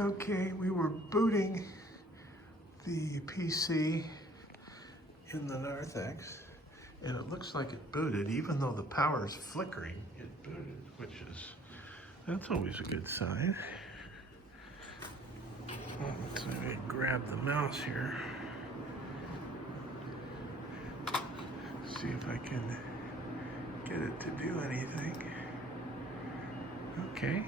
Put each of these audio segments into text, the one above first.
Okay, we were booting the PC in the Narthex, and it looks like it booted, even though the power is flickering. It booted, that's always a good sign. So I'm going to grab the mouse here, see if I can get it to do anything. Okay.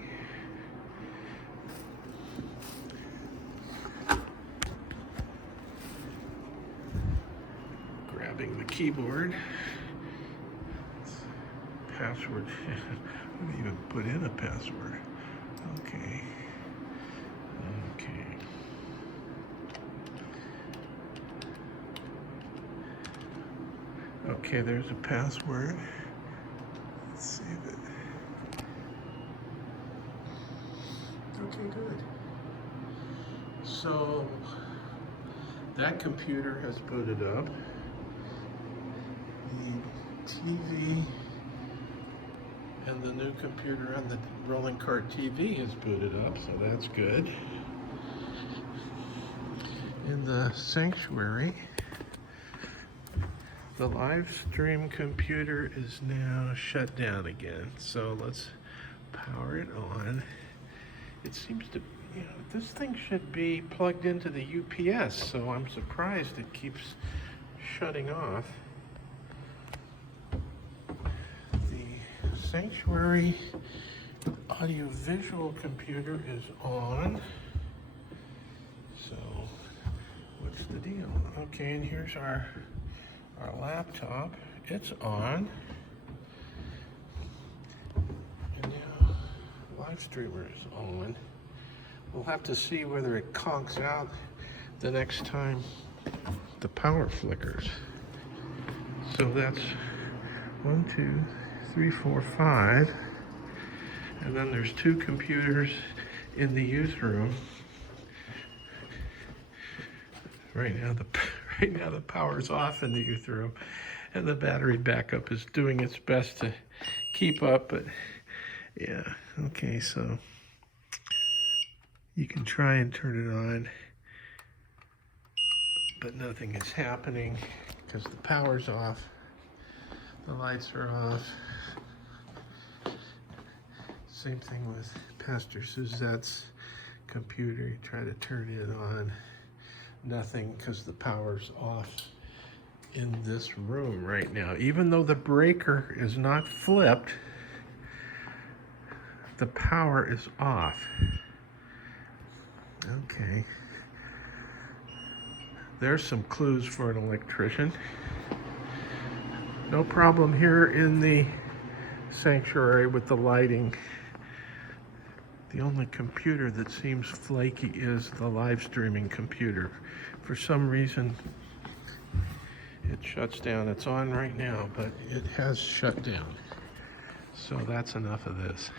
Grabbing the keyboard. Password. I didn't even put in a password. Okay. Okay. Okay, there's a password. Let's see if it. Okay, good. So that computer has booted up. The TV and the new computer on the rolling cart TV has booted up, so that's good. In the sanctuary, the live stream computer is now shut down again. So let's power it on. It seems to, this thing should be plugged into the UPS, so I'm surprised it keeps shutting off. The sanctuary audiovisual computer is on. So what's the deal? Okay, and here's our laptop. It's on. And now live streamer is on. We'll have to see whether it conks out the next time the power flickers. So that's 1, 2, 3, 4, 5. And then there's 2 computers in the youth room. Right now the power's off in the youth room, and the battery backup is doing its best to keep up, but yeah, okay, so you can try and turn it on, but nothing is happening because the power's off, the lights are off. Same thing with Pastor Suzette's computer. You try to turn it on, nothing, because the power's off in this room right now. Even though the breaker is not flipped, the power is off. Okay. There's some clues for an electrician. No problem here in the sanctuary with the lighting. The only computer that seems flaky is the live streaming computer. For some reason, it shuts down. It's on right now, but it has shut down. So that's enough of this.